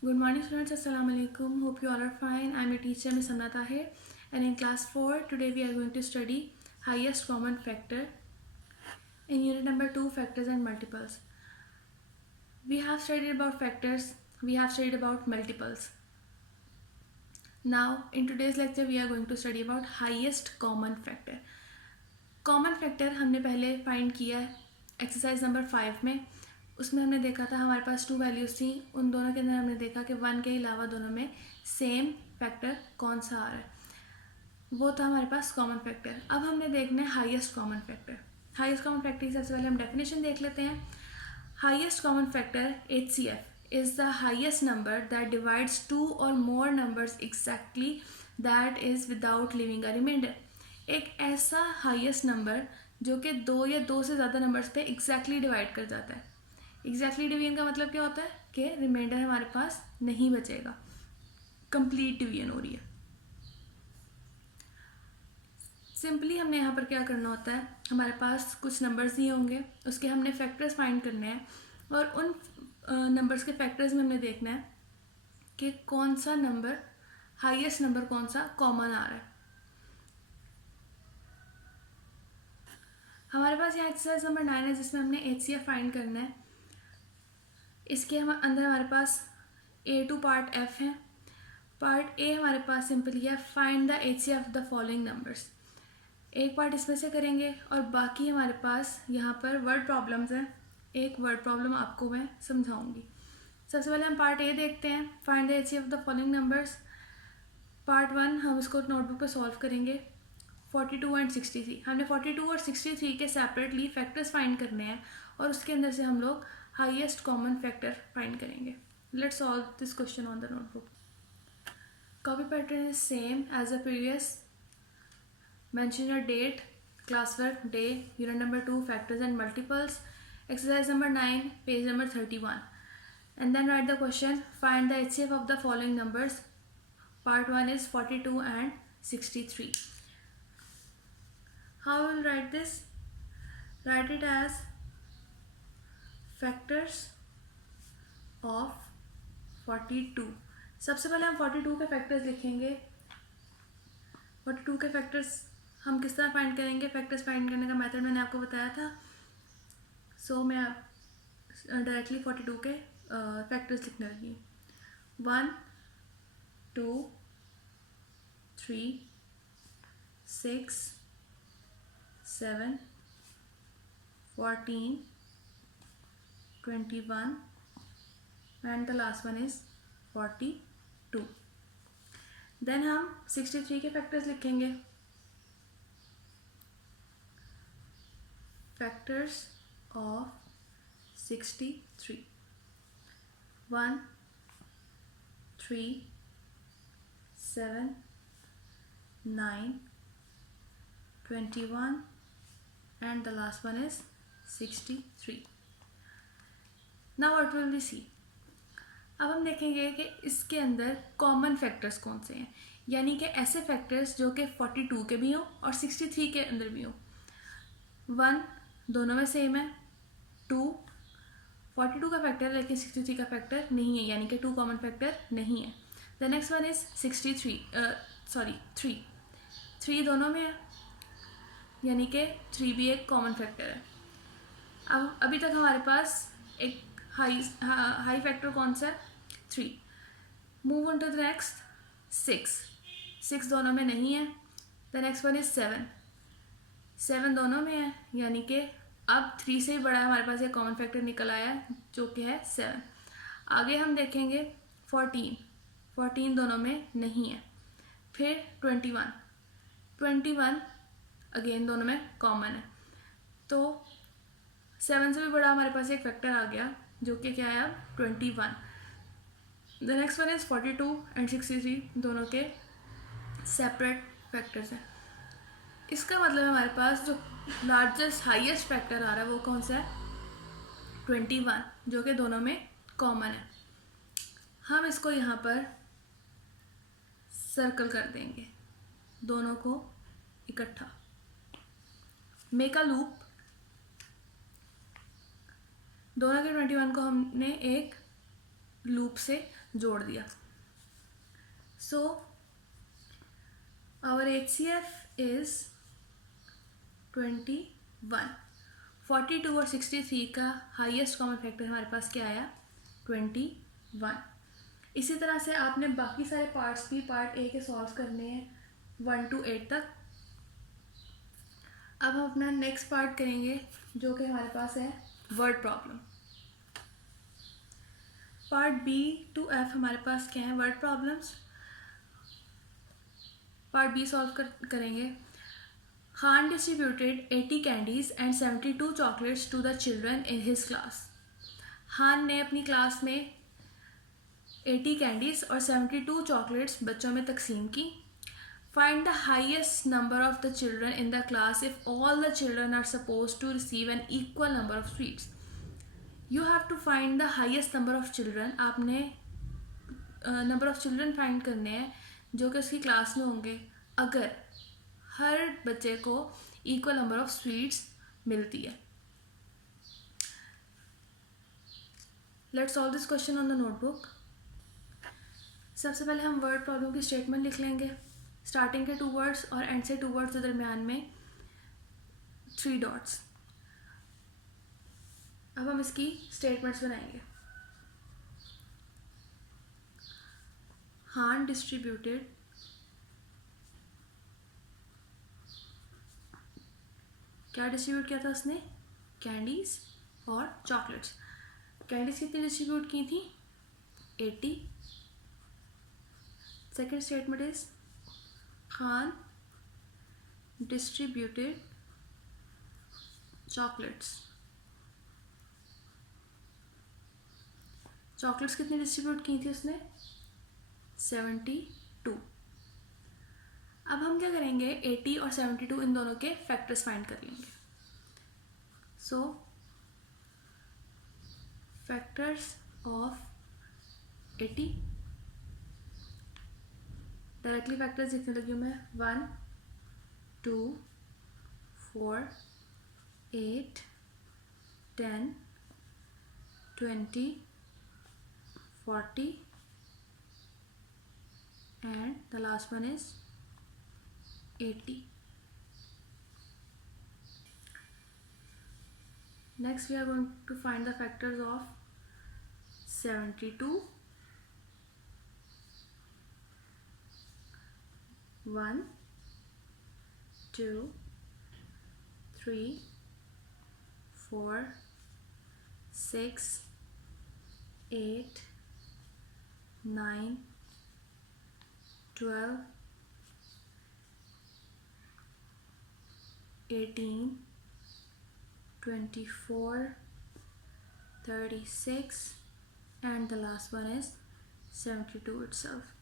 Good morning students, Assalamu alaikum. Hope you all are fine. I am your teacher Ms. Amna Tahir, and in class 4 today we are going to study highest common factor in unit number 2, factors and multiples. We have studied about factors, we have studied about multiples. Now in today's lecture we are going to study about highest common factor. Common factor हमने पहले find किया है exercise number 5 में. उसमें हमने देखा था हमारे पास 2 वैल्यूज़ थी, उन दोनों के अंदर हमने देखा कि 1 के अलावा दोनों में सेम फैक्टर कौन सा आ रहा है, वो था हमारे पास कॉमन फैक्टर. अब हमने देखना है highest common factor. Highest common factor की सबसे पहले हम डेफिनेशन देख लेते हैं. Highest common factor HCF is the highest number that divides 2 और more numbers exactly that is without leaving a remainder. एक ऐसा हाईएस्ट नंबर जो कि 2 या 2 से ज़्यादा नंबर्स पे एग्जैक्टली डिवाइड कर जाता है. एग्जैक्टली डिवीजन का मतलब क्या होता है कि रिमाइंडर हमारे पास नहीं बचेगा, कंप्लीट डिवीजन हो रही है. सिंपली हमने यहाँ पर क्या करना होता है, हमारे पास कुछ नंबर्स दिए होंगे, उसके हमने फैक्टर्स फाइंड करने हैं और उन नंबर्स के फैक्टर्स में हमने देखना है कि कौन सा नंबर हाईएस्ट नंबर कौन सा कॉमन आ रहा है. हमारे पास यहाँ एक्सरसाइज नंबर 9 है जिसमें हमने HCF फाइंड करना है. इसके हम अंदर हमारे पास A टू पार्ट F है. पार्ट A हमारे पास सिंपली है find the HCF the following numbers. एक पार्ट इसमें से करेंगे और बाकी हमारे पास यहाँ पर वर्ड प्रॉब्लम्स हैं. एक वर्ड प्रॉब्लम आपको मैं समझाऊंगी. सबसे पहले हम पार्ट A देखते हैं, find the HCF the following numbers. Part 1 हम इसको नोटबुक पे सॉल्व करेंगे. 42 एंड 63, हमने 42 और 63 के सेपरेटली फैक्टर्स फाइंड करने हैं और उसके अंदर से हम लोग हाईएस्ट कॉमन फैक्टर फाइंड करेंगे. Let's solve this question on the notebook. Copy pattern is same as the previous. Mention your date, class work, day, unit number 2, factors and multiples, exercise number 9, page number 31, and then write the question. Find the HCF of the following numbers. Part 1 is 42 and 63. How we will write this? Write it as factors of 42. सबसे पहले हम 42 के factors लिखेंगे. 42 के factors हम किस तरह find करेंगे, फैक्टर्स फाइंड करने का मेथड मैंने आपको बताया था. सो मैं डायरेक्टली 42 के फैक्टर्स लिखने लगी. 1 2 3 6 7 14 21 and the last one is 42. then हम 63 के फैक्टर्स लिखेंगे. Factors of 63, 1 3 7 9 21 and the last one is 63. Now what will we see? अब हम देखेंगे कि इसके अंदर कॉमन फैक्टर्स कौन से हैं, यानी कि ऐसे फैक्टर्स जो कि 42 के भी हों और 63 के अंदर भी हों. 1 दोनों में सेम है, 2 42 का फैक्टर लेकिन 63 का फैक्टर नहीं है, यानी कि 2 कॉमन फैक्टर नहीं है. द नेक्स्ट वन इज 3 दोनों में है, यानी कि 3 भी एक कॉमन फैक्टर है. अब अभी तक हमारे पास एक हाई फैक्टर कौन सा है, 3. Move on to the next. 6 दोनों में नहीं है. द नेक्स्ट वन इज 7 दोनों में है, यानी कि अब 3 से ही बड़ा हमारे पास एक कॉमन फैक्टर निकल आया है जो कि है 7. आगे हम देखेंगे 14 दोनों में नहीं है. फिर 21 अगेन दोनों में कॉमन है. तो 7 से भी बड़ा हमारे पास एक फैक्टर आ गया जो कि क्या है अब 21. The next one is 42 and 63, दोनों के सेपरेट फैक्टर्स हैं. इसका मतलब हमारे पास जो लार्जेस्ट हाईएस्ट फैक्टर आ रहा है वो कौन सा है, 21, जो कि दोनों में कॉमन है. हम इसको यहाँ पर सर्कल कर देंगे, दोनों को इकट्ठा. Make a loop. दोनों के 21 को हमने एक लूप से जोड़ दिया. So our HCF is 21. 42 और 63 का हाईएस्ट कॉमन फैक्टर हमारे पास क्या आया? 21. इसी तरह से आपने बाकी सारे पार्ट्स भी पार्ट ए के सॉल्व करने हैं 1 to 8 तक. अब हम अपना नेक्स्ट पार्ट करेंगे जो कि हमारे पास है word problem. Part B to F हमारे पास क्या है? Word problems. Part B solve करेंगे. Khan distributed 80 candies and 72 chocolates to the children in his class. Khan ने अपनी क्लास में 80 कैंडीज और 72 चॉकलेट्स बच्चों में तकसीम की. Find the highest number of the children in the class if all the children are supposed to receive an equal number of sweets. You have to find the highest number of children. आपने number of children find करने हैं जो कि उसकी class में होंगे अगर हर बच्चे को इक्वल नंबर ऑफ स्वीट्स मिलती है. Let's solve this question on the notebook. सबसे पहले हम वर्ड प्रॉब्लम की स्टेटमेंट लिख लेंगे. स्टार्टिंग के 2 वर्ड्स और एंड से 2 वर्ड्स के दरमियान में 3 डॉट्स. अब हम इसकी स्टेटमेंट्स बनाएंगे. खान डिस्ट्रीब्यूटेड क्या डिस्ट्रीब्यूट किया था उसने? कैंडीज और चॉकलेट्स. कैंडीज कितनी डिस्ट्रीब्यूट की थी? 80. Second statement is Khan distributed chocolates. Chocolates कितनी डिस्ट्रीब्यूट की थी उसने? 72. अब हम क्या करेंगे? 80 और 72 इन दोनों के फैक्टर्स फाइंड कर लेंगे. सो फैक्टर्स ऑफ 80 डायरेक्टली फैक्टर्स लिखने लगी हूँ मैं. 1 2 4 8 10 20 40 and the last one is 80. Next we are going to find the factors of 72. 1 2 3 4 6 8 9 12 18 24 36 and the last one is 72 itself.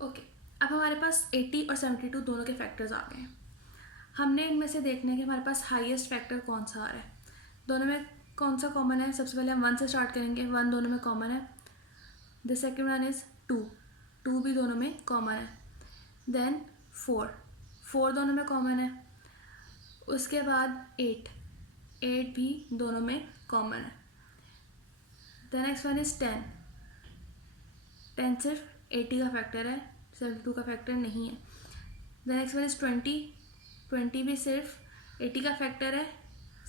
Okay. अब हमारे पास 80 और 72 दोनों के फैक्टर्स आ गए हैं. हमने इनमें से देखना है कि हमारे पास हाईएस्ट फैक्टर कौन सा आ रहा है. दोनों में कौन सा कॉमन है? सबसे पहले हम 1 से स्टार्ट करेंगे. 1 दोनों में कॉमन है. The second one is 2. 2 भी दोनों में कॉमन है. देन 4 दोनों में कॉमन है. उसके बाद 8 भी दोनों में कॉमन है. द नेक्स्ट वन इज़ 10 सिर्फ 80 का फैक्टर है, 72 का फैक्टर नहीं है. द नेक्स्ट वन इज़ 20 भी सिर्फ 80 का फैक्टर है,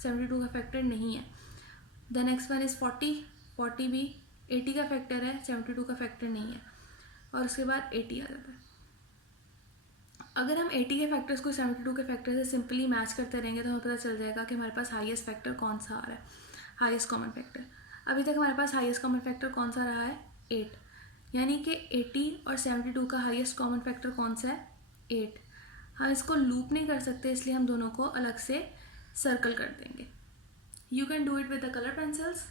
72 का फैक्टर नहीं है. द नेक्स्ट वन इज़ 40 भी 80 का फैक्टर है, 72 का फैक्टर नहीं है. और उसके बाद 80 आ जाता है. अगर हम 80 के फैक्टर्स को 72 के फैक्टर से सिंपली मैच करते रहेंगे तो हमें पता चल जाएगा कि हमारे पास हाईएस्ट फैक्टर कौन सा आ रहा है, हाईएस्ट कॉमन फैक्टर. अभी तक हमारे पास हाईएस्ट कॉमन फैक्टर कौन सा रहा है? 8. यानी कि 80 और 72 का हाईएस्ट कॉमन फैक्टर कौन सा है? 8. हम इसको लूप नहीं कर सकते, इसलिए हम दोनों को अलग से सर्कल कर देंगे. You can do it with the colour pencils.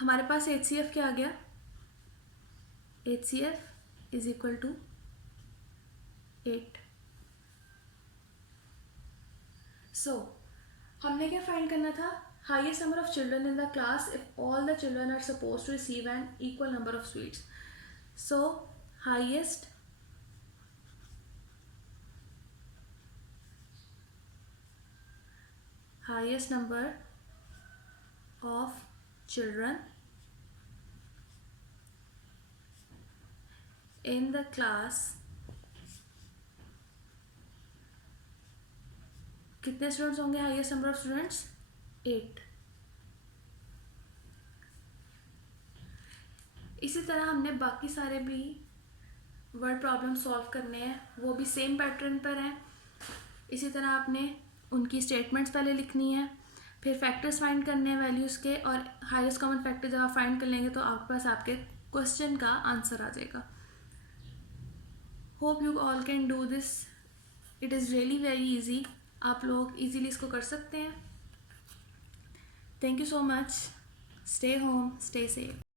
हमारे पास HCF क्या आ गया? HCF is equal to 8. So हमने क्या फाइंड करना था? Highest number of children in the class if all the children are suppose to receive an equal number of sweets. So highest number of children in the class कितने students होंगे? Highest number of students 8। इसी तरह हमने बाकी सारे भी word problem solve करने हैं, वो भी सेम पैटर्न पर हैं। इसी तरह आपने उनकी स्टेटमेंट्स पहले लिखनी है, फिर फैक्टर्स फाइंड करने हैं वैल्यूज़ के, और हाईएस्ट कॉमन फैक्टर जब आप फाइंड कर लेंगे तो आपके पास आपके क्वेश्चन का आंसर आ जाएगा। Hope you all can do this, it is really very easy. आप लोग इजीली इसको कर सकते हैं। Thank you so much. Stay home, stay safe.